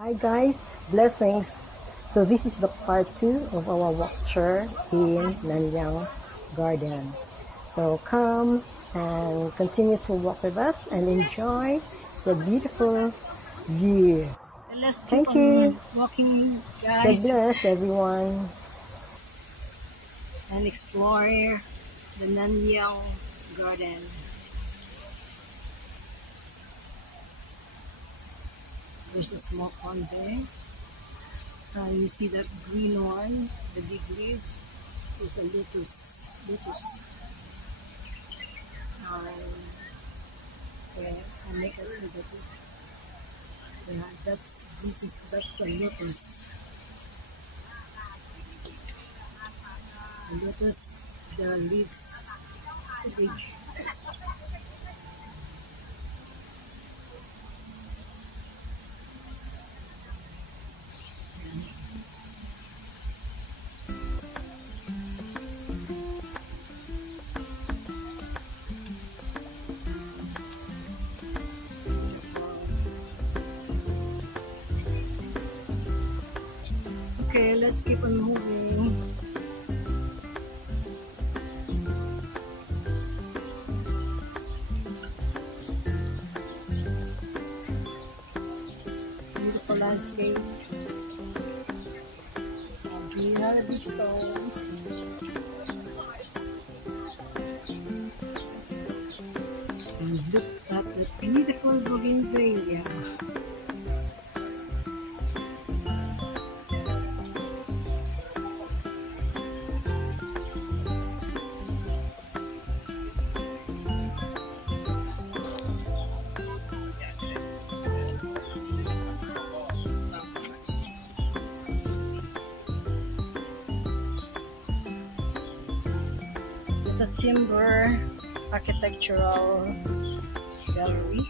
Hi guys, blessings. So this is the part 2 of our walk tour in Nanyang Garden. So come and continue to walk with us and enjoy the beautiful view. So let's keep Thank you. walking, God guys, bless everyone. and explore the Nanyang Garden. There's a small pond there. You see that green one, the big leaves, is a lotus. Okay, I make it so that that's a lotus. The lotus, the leaves so big. Okay, let's keep on moving. Beautiful landscape. Another big stone. And look at the beautiful bougainvillea. It's a timber architectural gallery.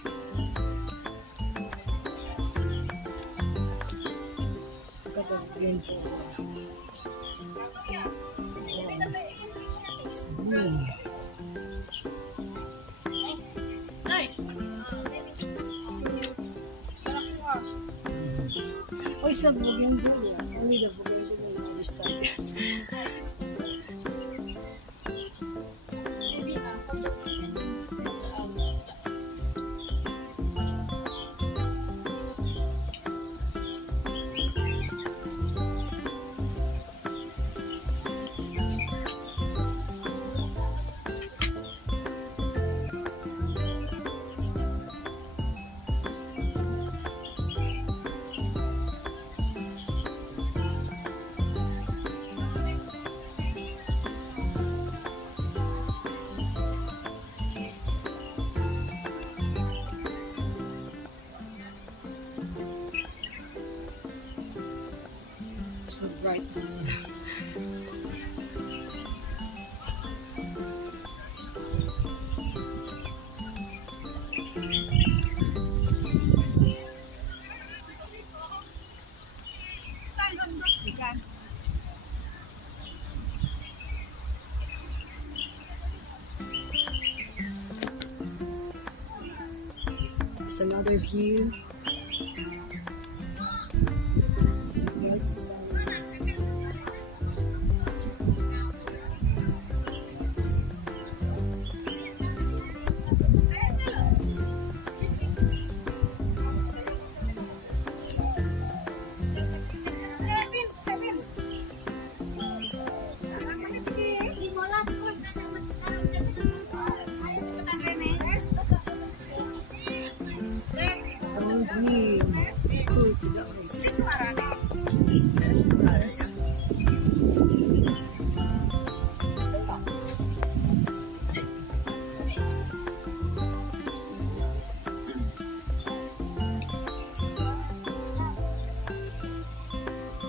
Look at the rainbow. It's blue. Oh, it's a bougainvillea. Only the bougainvillea on the other side. So bright. It's another view.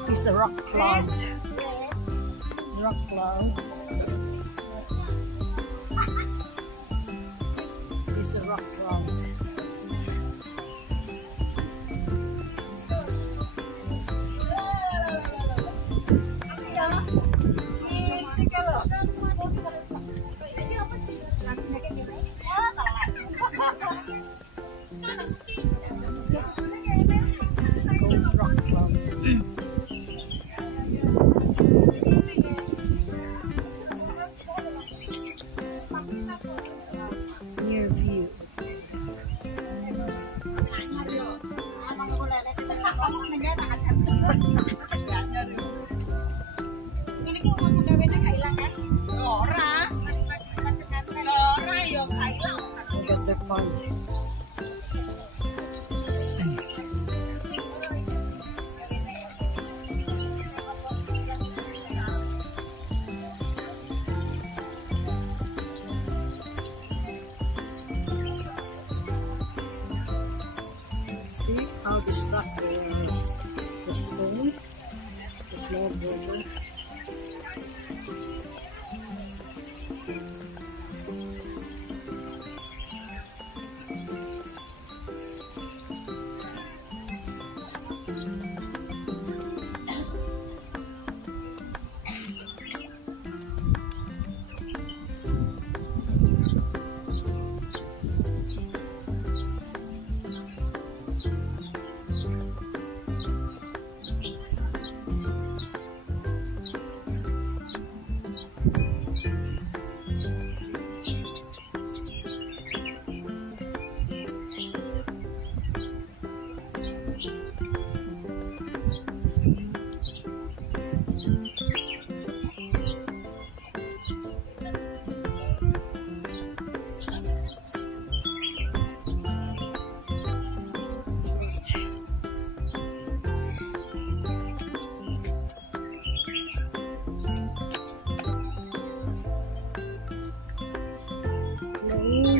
It's a rock plant. Rock plant. It's a rock plant. It's Gold Rock Club. Near view. Look at the pond. See how the stuff is the stone, the small border.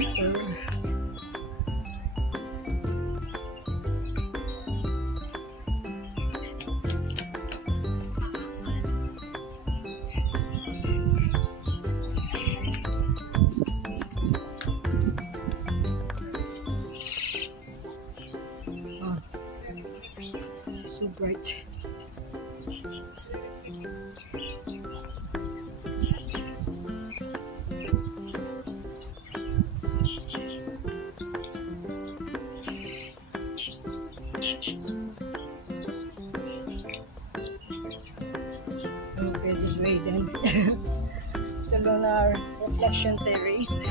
So so bright. Okay, this way then. The lunar reflection terrace.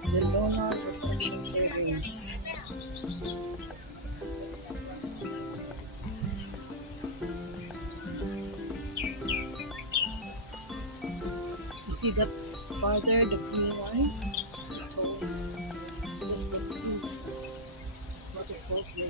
The lunar reflection terrace. You see that farther, the blue one? So there's the blue waterfalls there.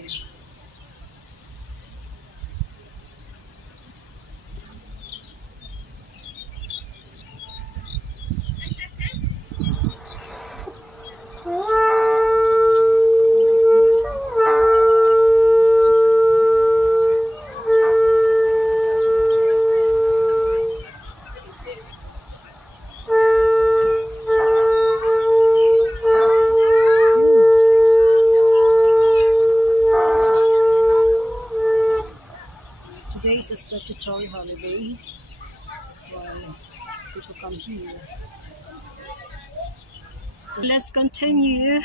Today is a statutory holiday, that's why people come here. Let's continue.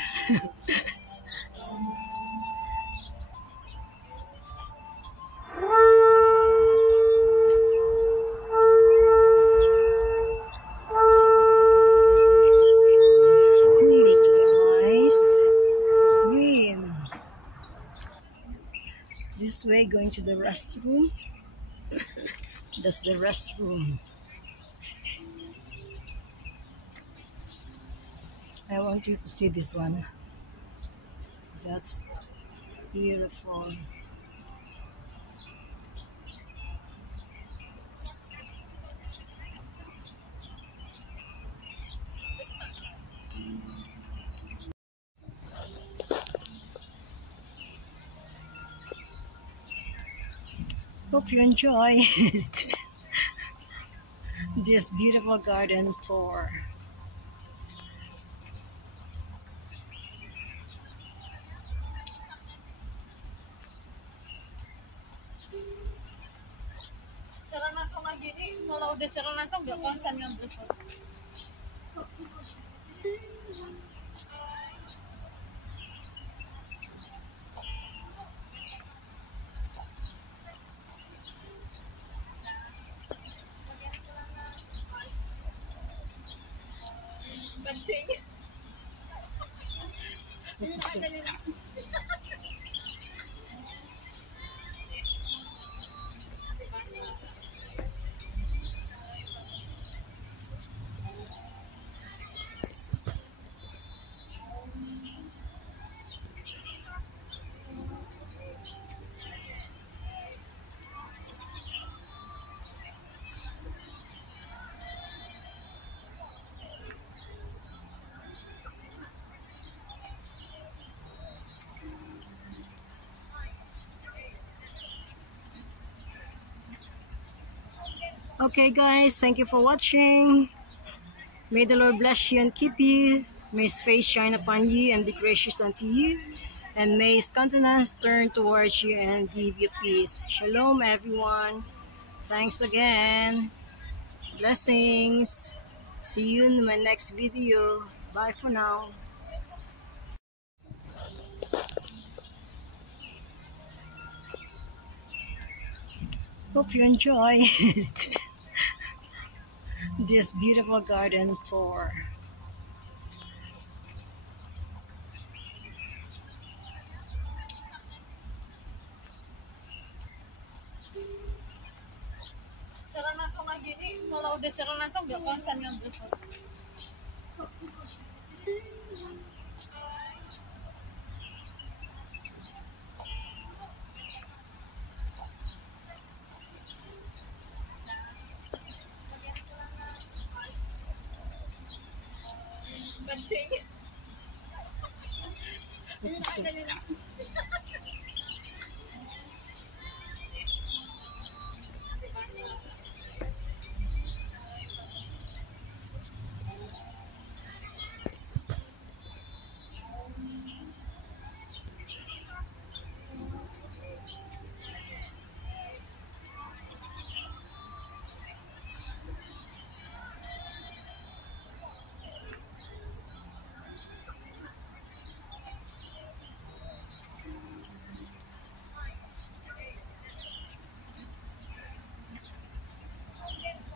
This way, going to the restroom. That's the restroom. I want you to see this one. That's beautiful. Hope you enjoy. this beautiful garden tour. Okay guys, thank you for watching. May the Lord bless you and keep you. May His face shine upon you and be gracious unto you. And may His countenance turn towards you and give you peace. Shalom everyone. Thanks again. Blessings. See you in my next video. Bye for now. Hope you enjoy this beautiful garden tour.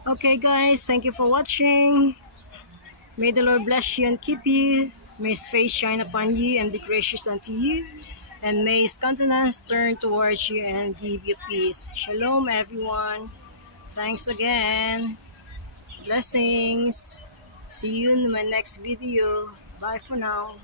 Okay guys, thank you for watching. May the Lord bless you and keep you. May His face shine upon you and be gracious unto you. And may His countenance turn towards you and give you peace. Shalom everyone. Thanks again. Blessings. See you in my next video. Bye for now.